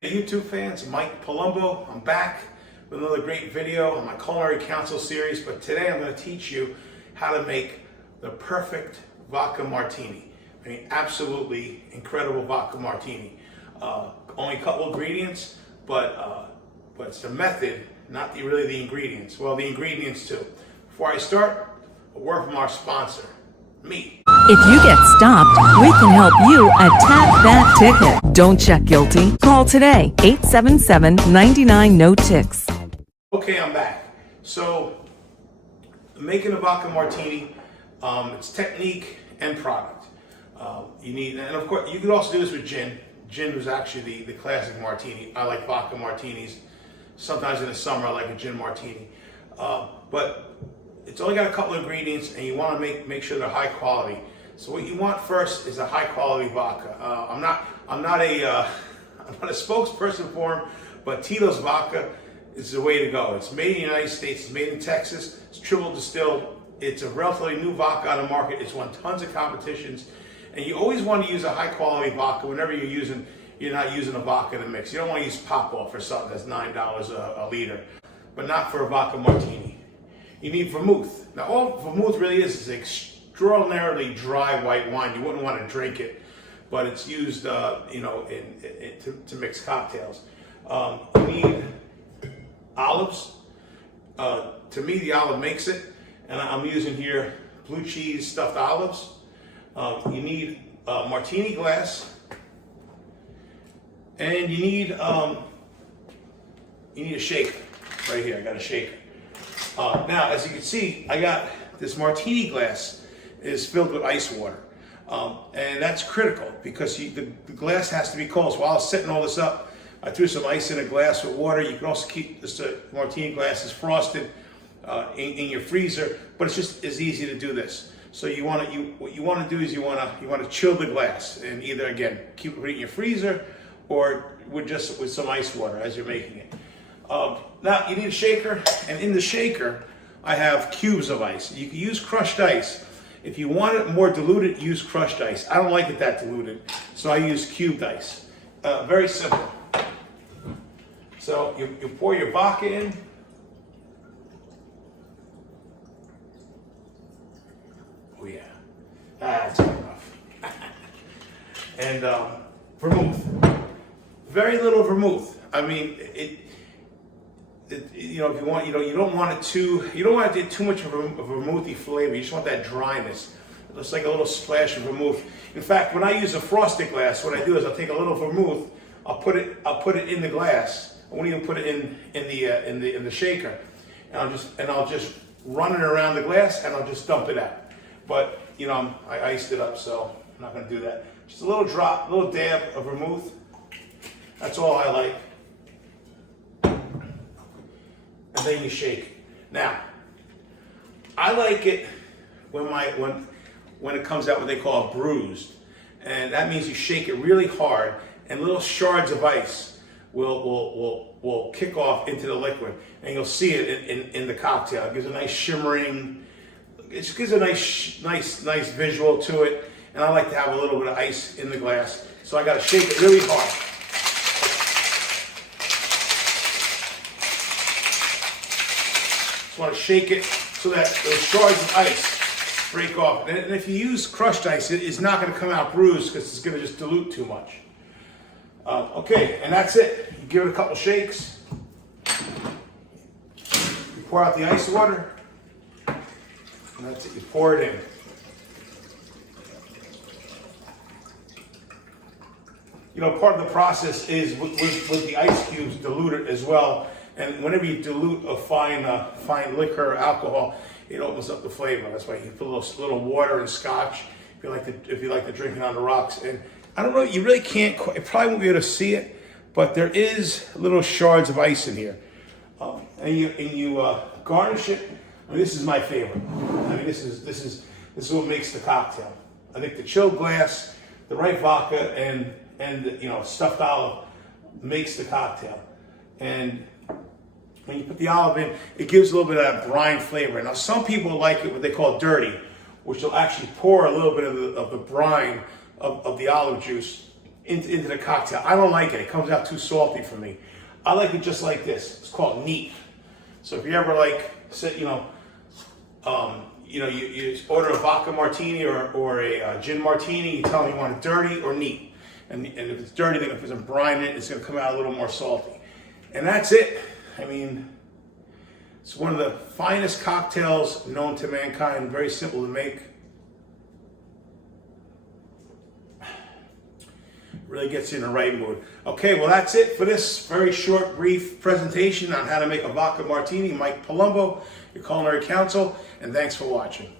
Hey YouTube fans, Mike Palumbo. I'm back with another great video on my Culinary Council series, but today I'm going to teach you how to make the perfect vodka martini. I mean, absolutely incredible vodka martini. Only a couple ingredients, but it's the method, not really the ingredients. Well, the ingredients too. Before I start, a word from our sponsor, me. If you get stopped, we can help you attack that ticket. Don't check guilty. Call today, 877-99-NO-TICKS. Okay, I'm back. So, making a vodka martini, it's technique and product. You need, and of course, you could also do this with gin. Gin was actually the classic martini. I like vodka martinis. Sometimes in the summer, I like a gin martini. But it's only got a couple of ingredients, and you want to make sure they're high quality. So what you want first is a high quality vodka. I'm not a spokesperson for them, but Tito's vodka is the way to go. It's made in the United States. It's made in Texas. It's triple distilled. It's a relatively new vodka on the market. It's won tons of competitions, and you always want to use a high quality vodka whenever you're not using a vodka in a mix. You don't want to use Pop-Off or something that's $9 a liter, but not for a vodka martini. You need vermouth. Now, all vermouth really is extraordinarily dry white wine. You wouldn't want to drink it, but it's used, to mix cocktails. You need olives. To me, the olive makes it, and I'm using here blue cheese stuffed olives. You need a martini glass, and you need a shaker. Right here, I got a shaker. Now, as you can see, I got this martini glass is filled with ice water. And that's critical because the glass has to be cold. So while I was setting all this up, I threw some ice in a glass with water. You can also keep this martini glasses frosted in your freezer, but it's just as easy to do this. So what you want to do is you want to chill the glass, and either again keep it in your freezer or with some ice water as you're making it. Now you need a shaker, and in the shaker I have cubes of ice. You can use crushed ice. If you want it more diluted, use crushed ice. I don't like it that diluted, so I use cubed ice. Very simple. So you pour your vodka in. Oh yeah, that's good enough. And vermouth. Very little vermouth. I mean, if you want, you don't want it too much of a vermouthy flavor. You just want that dryness. It looks like a little splash of vermouth. In fact, when I use a frosted glass, what I do is I'll take a little vermouth, I'll put it in the glass. I won't even put it in the shaker, and I'll just run it around the glass, and I'll just dump it out. But I iced it up, so I'm not going to do that. Just a little drop, a little dab of vermouth. That's all I like. And then you shake it. Now, I like it when it comes out what they call bruised, and that means you shake it really hard, and little shards of ice will kick off into the liquid, and you'll see it in the cocktail. It gives a nice shimmering. It just gives a nice visual to it, and I like to have a little bit of ice in the glass, so I got to shake it really hard. Want to shake it so that those shards of ice break off. And if you use crushed ice, it's not going to come out bruised because it's going to just dilute too much. Okay, and that's it. You give it a couple shakes. You pour out the ice water. And that's it. You pour it in. Part of the process is with the ice cubes diluted as well. And whenever you dilute a fine liquor or alcohol, it opens up the flavor. That's why you put a little water and scotch if you like to drink it on the rocks. And I don't know, you really can't. You probably won't be able to see it, but there is little shards of ice in here. And you garnish it. I mean, this is my favorite. I mean, this is what makes the cocktail. I think the chilled glass, the right vodka, and stuffed olive makes the cocktail. And when you put the olive in, it gives a little bit of that brine flavor. Now, some people like it what they call dirty, which will actually pour a little bit of the brine of the olive juice into the cocktail. I don't like it. It comes out too salty for me. I like it just like this. It's called neat. So if you ever like, you order a vodka martini or a gin martini, you tell them you want it dirty or neat. And if it's dirty, then if it's in brine in it, it's going to come out a little more salty. And that's it. I mean, it's one of the finest cocktails known to mankind. Very simple to make. Really gets you in the right mood. Okay, well that's it for this very short, brief presentation on how to make a vodka martini. Mike Palumbo, your culinary counsel, and thanks for watching.